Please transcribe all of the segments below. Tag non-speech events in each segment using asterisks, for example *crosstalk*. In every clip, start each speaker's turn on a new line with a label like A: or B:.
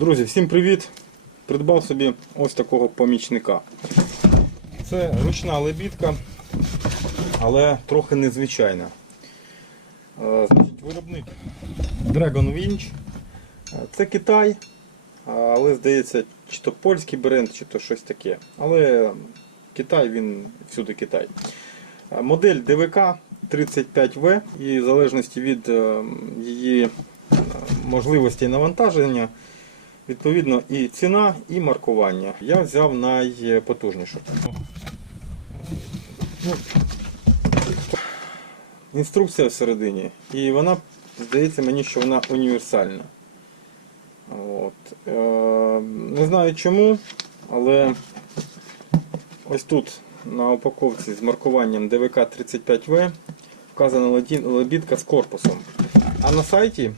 A: Друзі, всім привіт! Придбав собі ось такого помічника. Це ручна лебідка, але трохи незвичайна. Е, Значить, виробник Dragon Winch. Е, Це Китай, але здається, чи то польський бренд, чи то щось таке. Але Китай, він всюди Китай. Е, Модель ДВК 35В і в залежності від е, її можливостей навантаження, відповідно і ціна, і маркування. Я взяв найпотужнішу. Ну, Інструкція всередині, і вона здається мені, що вона універсальна. От. Е, не знаю чому, але ось тут на упаковці з маркуванням ДВК 35В вказана лебідка з корпусом. А на сайті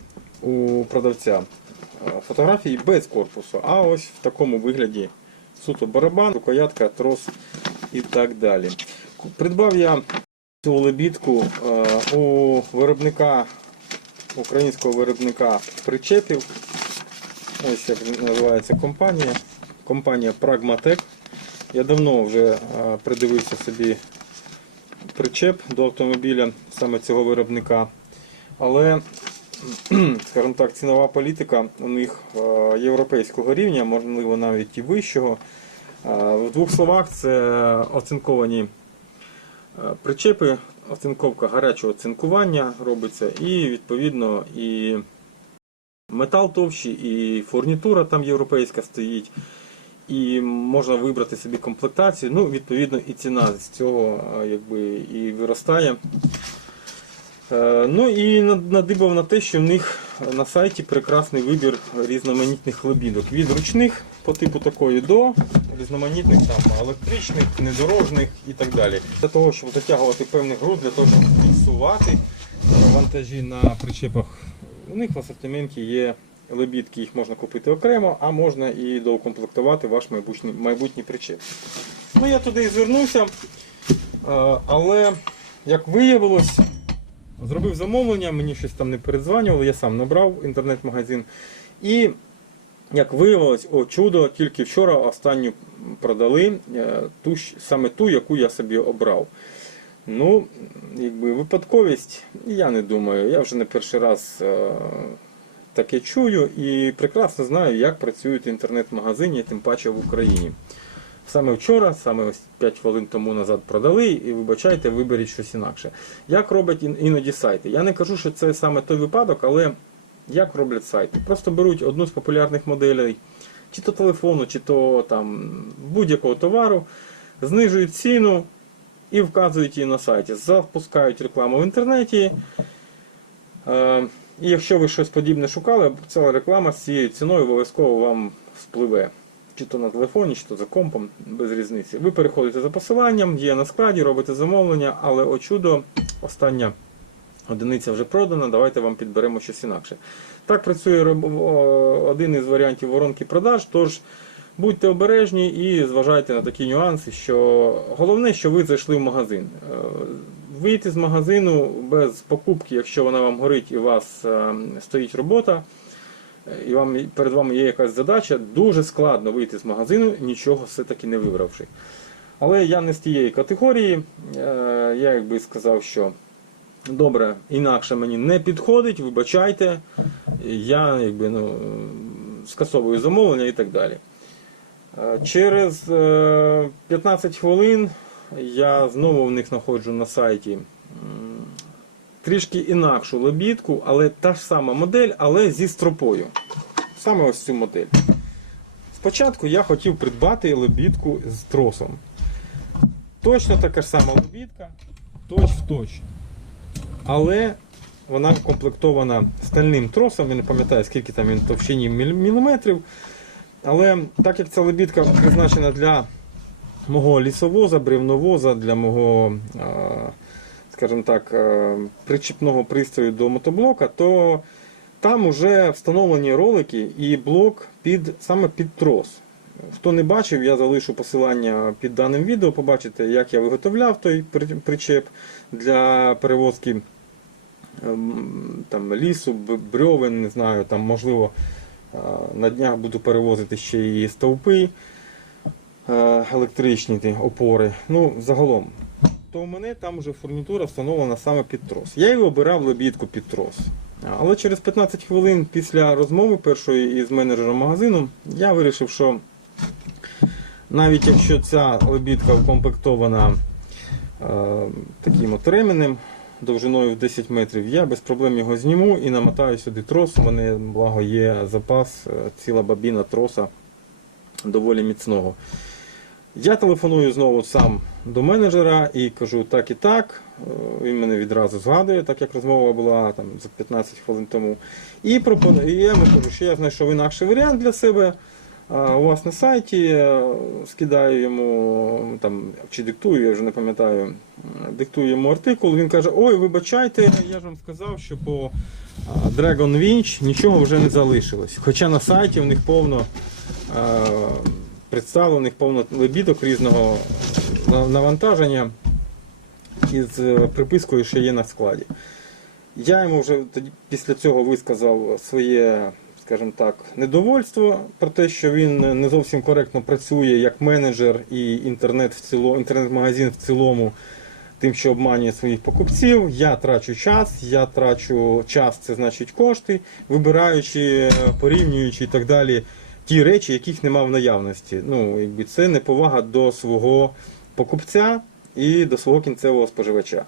A: у продавця фотографії без корпусу, а ось в такому вигляді суто барабан, рукоятка, трос і так далі. Придбав я цю лебідку е, у виробника українського виробника причепів. Ось як називається компанія. Компанія Pragmatec. Я давно вже е, придивився собі причеп до автомобіля саме цього виробника. Але, *clears throat* скажімо так, цінова політика у них е, європейського рівня, можливо навіть і вищого. Е, В двох словах, це оцинковані е, причепи, оцинковка гарячого цинкування робиться, і відповідно і метал товщий, і фурнітура там європейська стоїть. І можна вибрати собі комплектацію. Ну, відповідно, і ціна з цього якби, і виростає. Е, Ну і надибав на те, що в них на сайті прекрасний вибір різноманітних лебідок. Від ручних по типу такої до різноманітних там електричних, недорожних і так далі. Для того, щоб затягувати певний груз, для того, щоб фіксувати вантажі на причепах. У них в асортименті є лебідки, їх можна купити окремо, а можна і доукомплектувати ваш майбутній, майбутній причеп. Ну я туди і звернувся, е, але як виявилось, зробив замовлення, мені щось там не передзванювали, я сам набрав інтернет-магазин. І як виявилось, о чудо, тільки вчора останню продали е, ту, саме ту, яку я собі обрав. Ну, якби випадковість, я не думаю. Я вже не перший раз е, таке чую і прекрасно знаю, як працюють інтернет-магазини, тим паче в Україні. Саме вчора, саме ось 5 хвилин тому назад продали, і вибачайте, виберіть щось інакше. Як роблять іноді сайти? Я не кажу, що це саме той випадок, але як роблять сайти? Просто беруть одну з популярних моделей, чи то телефону, чи то там будь-якого товару, знижують ціну і вказують її на сайті. Запускають рекламу в інтернеті. Е, І якщо ви щось подібне шукали, ця реклама з цією ціною обов'язково вам спливе. Чи то на телефоні, чи то за компом, без різниці. Ви переходите за посиланням, є на складі, робите замовлення, але о чудо, остання одиниця вже продана, давайте вам підберемо щось інакше. Так працює один із варіантів воронки продаж, тож будьте обережні і зважайте на такі нюанси, що головне, що ви зайшли в магазин. Е, Вийти з магазину без покупки, якщо вона вам горить і у вас е, стоїть робота, і вам перед вами є якась задача, дуже складно вийти з магазину, нічого все-таки не вибравши. Але я не з тієї категорії. Е, Я якби сказав, що добре, інакше мені не підходить, вибачайте, я якби, ну, скасовую замовлення і так далі. Е, Через е, 15 хвилин я знову в них знаходжу на сайті трішки інакшу лебідку, але та ж сама модель, але зі стропою. Саме ось цю модель. Спочатку я хотів придбати лебідку з тросом. Точно така ж сама лебідка, точ в точ. Але вона комплектована стальним тросом, я не пам'ятаю, скільки там він товщині міліметрів. Але так як ця лебідка призначена для мого лісовоза, бревновоза, для мого, е, скажімо так, е, причіпного пристрою до мотоблока, то там вже встановлені ролики і блок під, саме під трос. Хто не бачив, я залишу посилання під даним відео, побачите, як я виготовляв той причеп для перевозки ем, там, лісу, б- брьовен, не знаю, там, можливо, Е, На днях буду перевозити ще і стовпи е, електричні опори. Ну, загалом. То у мене там вже фурнітура встановлена саме під трос. Я його обирав лебідку під трос. Але через 15 хвилин після розмови першої із менеджером магазину я вирішив, що навіть якщо ця лебідка укомплектована е, таким от ременем довжиною в 10 метрів, я без проблем його зніму і намотаю сюди трос. У мене благо є запас, е, ціла бабіна троса доволі міцного. Я телефоную знову сам до менеджера і кажу так і так. Е, Він мене відразу згадує, так як розмова була там за 15 хвилин тому. І пропоную, я йому кажу, що я знайшов інакший варіант для себе. У вас на сайті е, скидаю йому там чи диктую, я вже не пам'ятаю. Диктую йому артикул. Він каже: Ой, вибачайте, я ж вам сказав, що по Dragon Winch нічого вже не залишилось. Хоча на сайті у них повно е, представлених повно лебідок різного навантаження із е, припискою, що є на складі. Я йому вже тоді після цього висказав своє, скажімо так, недовольство про те, що він не зовсім коректно працює як менеджер і інтернет в цілому, інтернет-магазин в цілому. Тим, що обманює своїх покупців, я трачу час, я трачу час, це значить кошти, вибираючи, порівнюючи і так далі ті речі, яких нема в наявності. Ну, якби це неповага до свого покупця і до свого кінцевого споживача.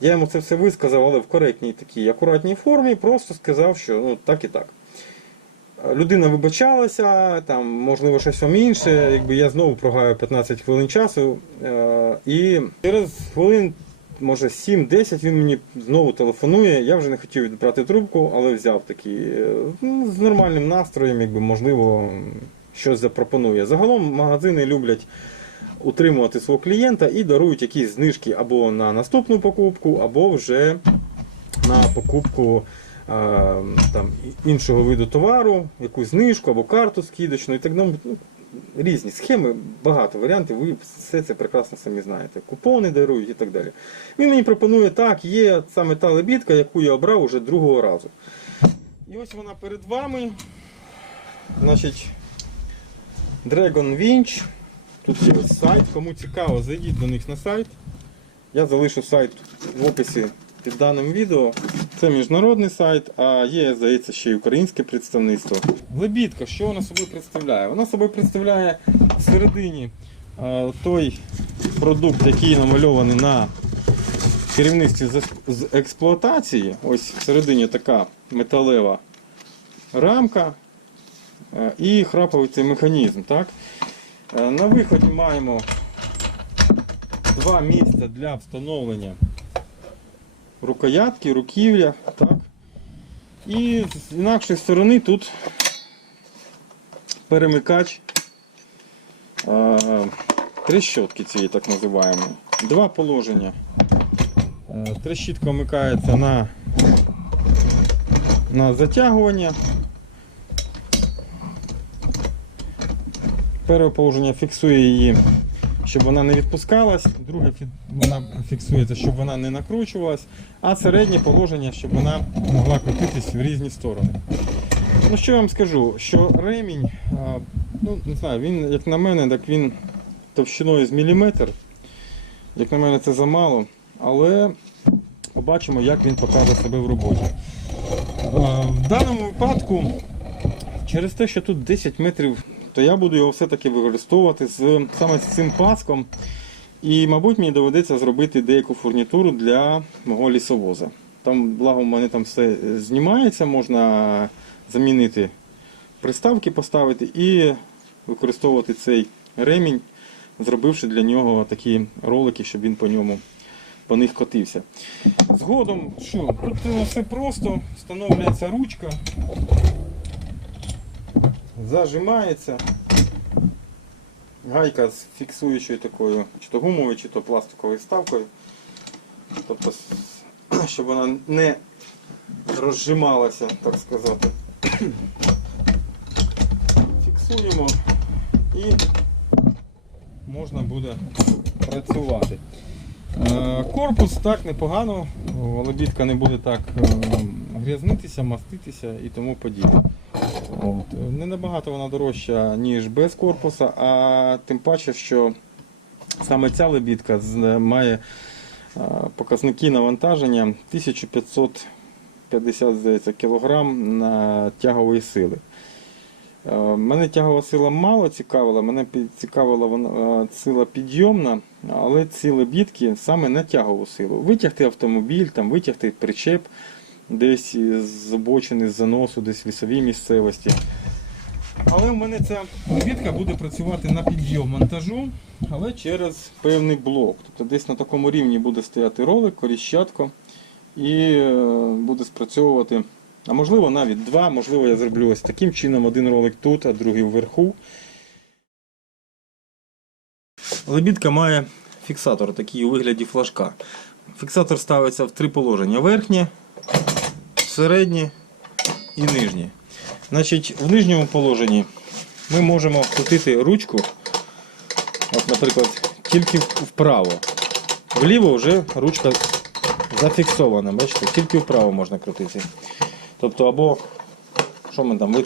A: Я йому це все висказав, але в коректній такій акуратній формі, просто сказав, що ну так і так. Людина вибачалася, там, можливо, щось інше. Якби я знову прогаю 15 хвилин часу. Е- і через хвилин, може 7-10, він мені знову телефонує. Я вже не хотів відбрати трубку, але взяв такий е, ну, з нормальним настроєм, якби можливо, щось запропонує. Загалом магазини люблять утримувати свого клієнта і дарують якісь знижки або на наступну покупку, або вже на покупку е, там, іншого виду товару, якусь знижку або карту скидочну і так далі. Різні схеми, багато варіантів, ви все це прекрасно самі знаєте. Купони дарують і так далі. Він мені пропонує, так, є саме та лебідка, яку я обрав уже другого разу. І ось вона перед вами. Значить, Dragon Winch. Тут є сайт. Кому цікаво, зайдіть до них на сайт. Я залишу сайт в описі під даним відео. Це міжнародний сайт, а є, здається, ще й українське представництво. Лебідка, що вона собою представляє? Вона собою представляє всередині той продукт, який намальований на керівництві з експлуатації. Ось всередині така металева рамка е, і храповий цей механізм. Так? Е, На виході маємо два місця для встановлення рукоятки, руків'я. Так? І з інакшої сторони тут перемикач е, трещотки цієї так називаємо. Два положення. Е, Трещітка вмикається на, на затягування. Перше положення фіксує її, щоб вона не відпускалась, друге вона фіксується, щоб вона не накручувалась, а середнє положення, щоб вона могла крутитись в різні сторони. Ну що я вам скажу, що ремінь, ну не знаю, він, як на мене, так він товщиною з міліметр. Як на мене, це замало, але побачимо, як він покаже себе в роботі. В даному випадку, через те, що тут 10 метрів, то я буду його все-таки використовувати з, саме з цим паском. І, мабуть, мені доведеться зробити деяку фурнітуру для мого лісовоза. Там, благо, в мене там все знімається, можна замінити приставки, поставити і використовувати цей ремінь, зробивши для нього такі ролики, щоб він по ньому по них котився. Згодом, що, тут все просто, встановлюється ручка, зажимається. Гайка з фіксуючою такою, чи то гумовою, чи то пластиковою вставкою. Тобто, *clears throat* щоб вона не розжималася, так сказати. Фіксуємо і можна буде працювати. Е, Корпус так непогано, лебідка не буде так е, грязнитися, маститися і тому подібне. От. Не набагато вона дорожча, ніж без корпуса, а тим паче, що саме ця лебідка має показники навантаження 1550 здається, кілограм на тягової сили. Е, Мене тягова сила мало цікавила, мене цікавила вона, е, сила підйомна, але ці лебідки саме на тягову силу. Витягти автомобіль, там, витягти причеп десь з обочини, з заносу, десь в лісовій місцевості. Але в мене ця лебідка буде працювати на підйом монтажу, але через певний блок. Тобто десь на такому рівні буде стояти ролик, коріщатко і е, буде спрацьовувати. А можливо навіть два, можливо, я зроблю ось таким чином: один ролик тут, а другий вверху. Лебідка має фіксатор такий у вигляді флажка. Фіксатор ставиться в три положення: верхнє, середнє і нижнє. Значить, в нижньому положенні ми можемо крутити ручку, от, наприклад, тільки вправо. Вліво вже ручка зафіксована, бачите, тільки вправо можна крутити. Тобто, або що ми там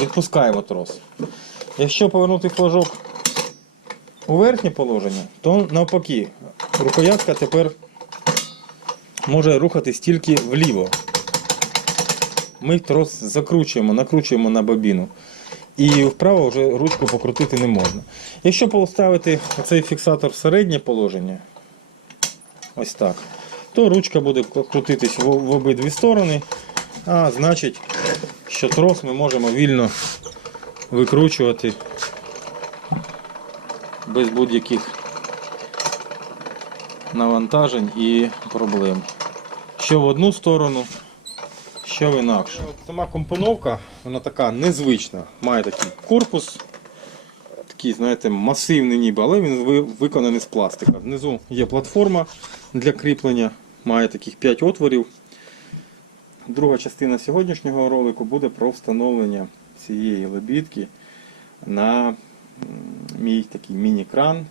A: відпускаємо трос. Якщо повернути флажок у верхнє положення, то навпаки, рукоятка тепер може рухатись тільки вліво. Ми трос закручуємо, накручуємо на бобіну. І вправо вже ручку покрутити не можна. Якщо поставити цей фіксатор в середнє положення, ось так, то ручка буде крутитись в, обидві сторони, а значить, що трос ми можемо вільно викручувати без будь-яких навантажень і проблем. Що в одну сторону, що в інакшу. Сама компоновка, вона така незвична. Має такий корпус, такий, знаєте, масивний ніби, але він виконаний з пластика. Внизу є платформа для кріплення, має таких 5 отворів. Друга частина сьогоднішнього ролику буде про встановлення цієї лебідки на мій такий міні-кран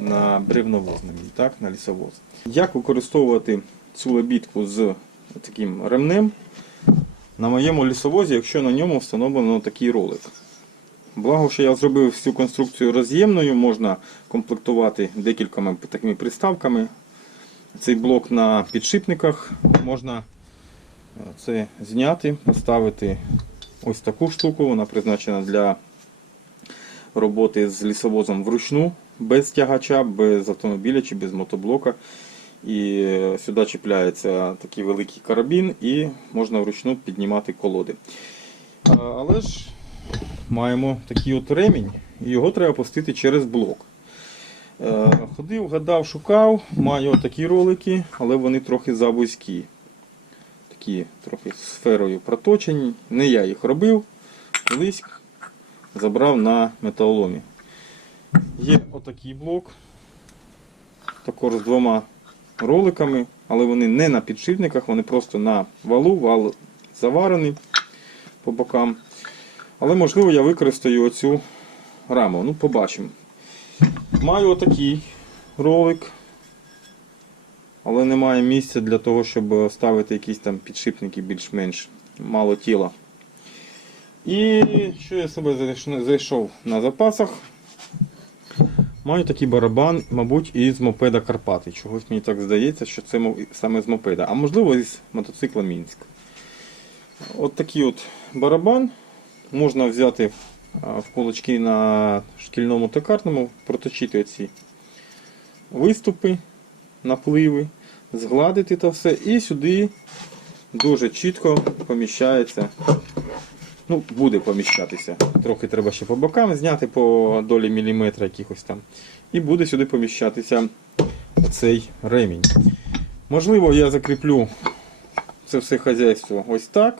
A: на бревновоз, на мій, так, на лісовоз. Як використовувати цю лебідку з таким ремнем на моєму лісовозі, якщо на ньому встановлено такий ролик? Благо, що я зробив всю конструкцію роз'ємною, можна комплектувати декількома такими приставками. Цей блок на підшипниках можна е, це зняти, поставити ось таку штуку, вона призначена для роботи з лісовозом вручну, без тягача, без автомобіля чи без мотоблока. І сюди чіпляється такий великий карабін і можна вручну піднімати колоди. Але ж маємо такий от ремінь, і його треба пустити через блок. Е, Ходив, гадав, шукав, маю такі ролики, але вони трохи завузькі. Такі трохи сферою проточені. Не я їх робив, колись забрав на металоломі. Є отакий блок, також з двома роликами, але вони не на підшипниках, вони просто на валу, вал заварений по бокам. Але можливо я використаю оцю раму. Ну, побачимо. Маю отакий ролик, але немає місця для того, щоб ставити якісь там підшипники більш-менш мало тіла. І що я себе зайшов на запасах. Маю такий барабан, мабуть, із мопеда Карпати. Чогось мені так здається, що це саме з мопеда, а можливо із мотоцикла Мінськ. От такий от барабан можна взяти в кулачки на шкільному токарному, проточити оці виступи, напливи, згладити то все і сюди дуже чітко поміщається. Ну, буде поміщатися. Трохи треба ще по бокам зняти по долі міліметра якихось там. І буде сюди поміщатися цей ремінь. Можливо, я закріплю це все хазяйство ось так.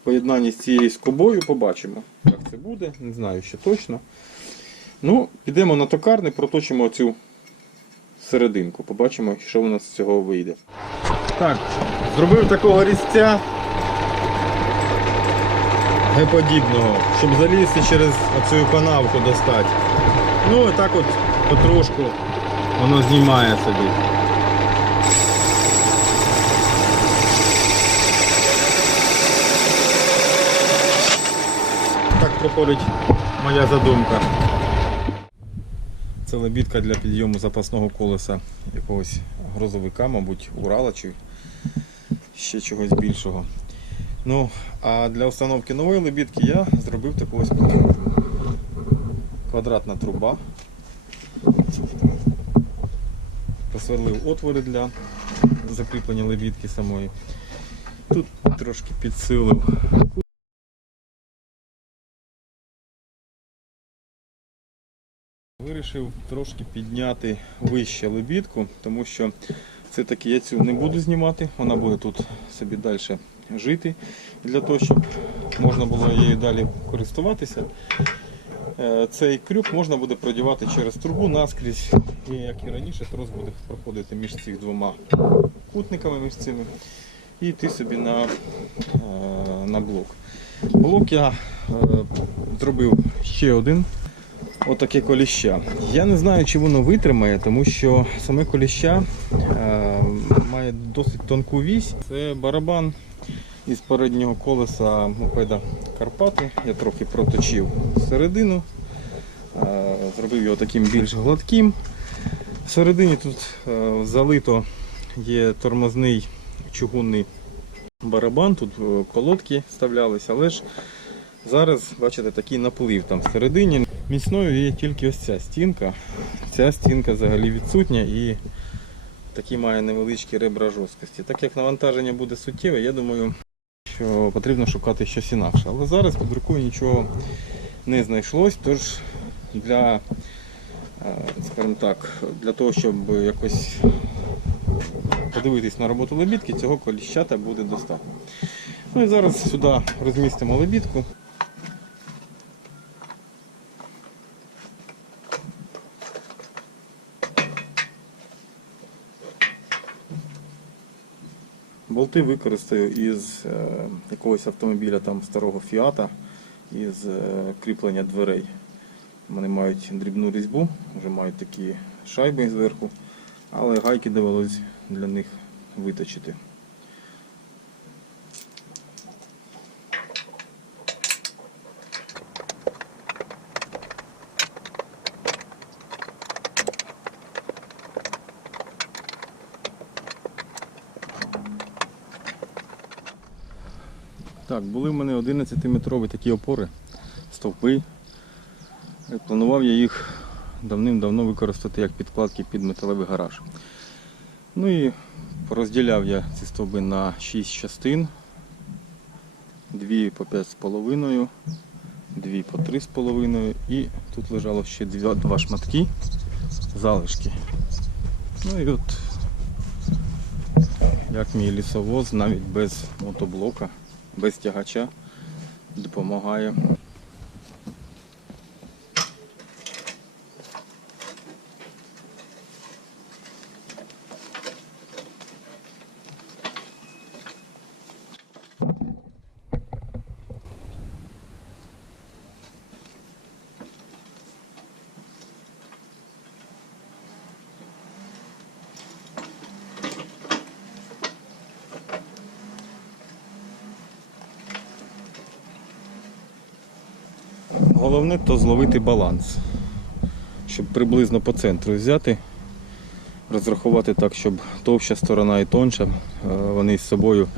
A: В поєднанні з цією скобою побачимо, як це буде. Не знаю ще точно. Ну, підемо на токарний, проточимо цю серединку. Побачимо, що у нас з цього вийде. Так, зробив такого різця геподібного, щоб залізти через оцю канавку достати. Ну і так от потрошку воно знімає собі. Так проходить моя задумка. Це лебідка для підйому запасного колеса якогось грузовика, мабуть, Урала чи ще чогось більшого. Ну, а для установки нової лебідки я зробив таку ось. Квадратна труба. Просверлив отвори для закріплення лебідки самої. Тут трошки підсилив Вирішив трошки підняти вище лебідку, тому що все-таки я цю не буду знімати, вона буде тут собі далі жити. Для того, щоб можна було її далі користуватися, е, цей крюк можна буде продівати через трубу наскрізь. І як і раніше, трос буде проходити між цих двома кутниками між цими і йти собі на, е, на блок. Блок я е, зробив ще один отаке коліща. Я не знаю, чи воно витримає, тому що саме коліща має досить тонку вісь. Це барабан із переднього колеса мопеда Карпати. Я трохи проточив середину, зробив його таким більш гладким. Всередині тут залито є тормозний чугунний барабан, тут е, колодки вставлялися, але ж зараз, бачите, такий наплив там всередині. Міцною є тільки ось ця стінка. Ця стінка взагалі відсутня і такі має невеличкі ребра жорсткості. Так як навантаження буде суттєве, я думаю, що потрібно шукати щось інакше. Але зараз під рукою нічого не знайшлось, тож для, е, скажімо так, для того, щоб якось подивитись на роботу лебідки, цього коліщата буде достатньо. Ну і зараз сюди розмістимо лебідку. Болти використаю із е, якогось автомобіля там старого Фіата із е, кріплення дверей. Вони мають дрібну різьбу, вже мають такі шайби зверху, але гайки довелось для них виточити. Так, були в мене 11-метрові такі опори, стовпи. Планував я їх давним-давно використати як підкладки під металевий гараж. Ну і розділяв я ці стовби на 6 частин. Дві по 5,5, дві по 3,5 і тут лежало ще два шматки, залишки. Ну і от як мій лісовоз навіть без мотоблока без тягача допомагає. Головне то зловити баланс, щоб приблизно по центру взяти, розрахувати так, щоб товща сторона і тонша, е, вони з собою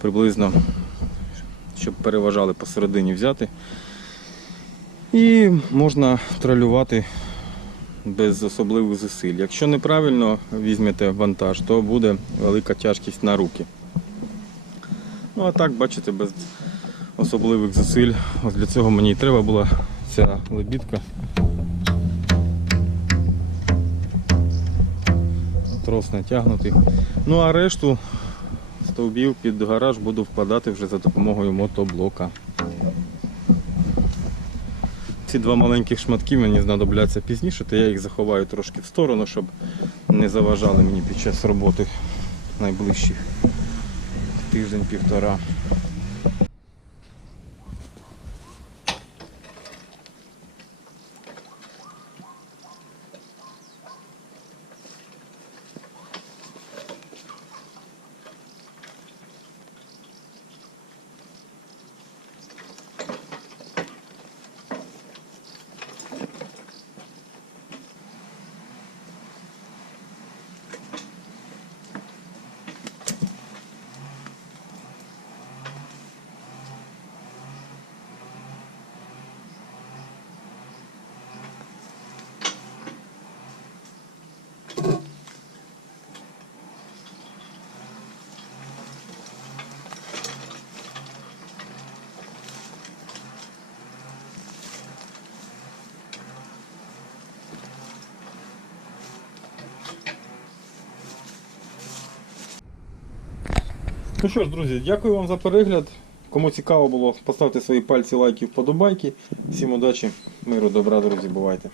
A: приблизно, щоб переважали посередині взяти. І можна тралювати без особливих зусиль. Якщо неправильно візьмете вантаж, то буде велика тяжкість на руки. Ну а так, бачите, без особливих зусиль. Ось для цього мені треба була ця лебідка. Трос натягнутий. Ну а решту стовбів під гараж буду вкладати вже за допомогою мотоблока. Ці два маленьких шматки мені знадобляться пізніше, то я їх заховаю трошки в сторону, щоб не заважали мені під час роботи найближчих тиждень-півтора. Ну що ж, друзі, дякую вам за перегляд. Кому цікаво було, поставте свої пальці, лайки, вподобайки. Всім удачі, миру, добра, друзі, бувайте.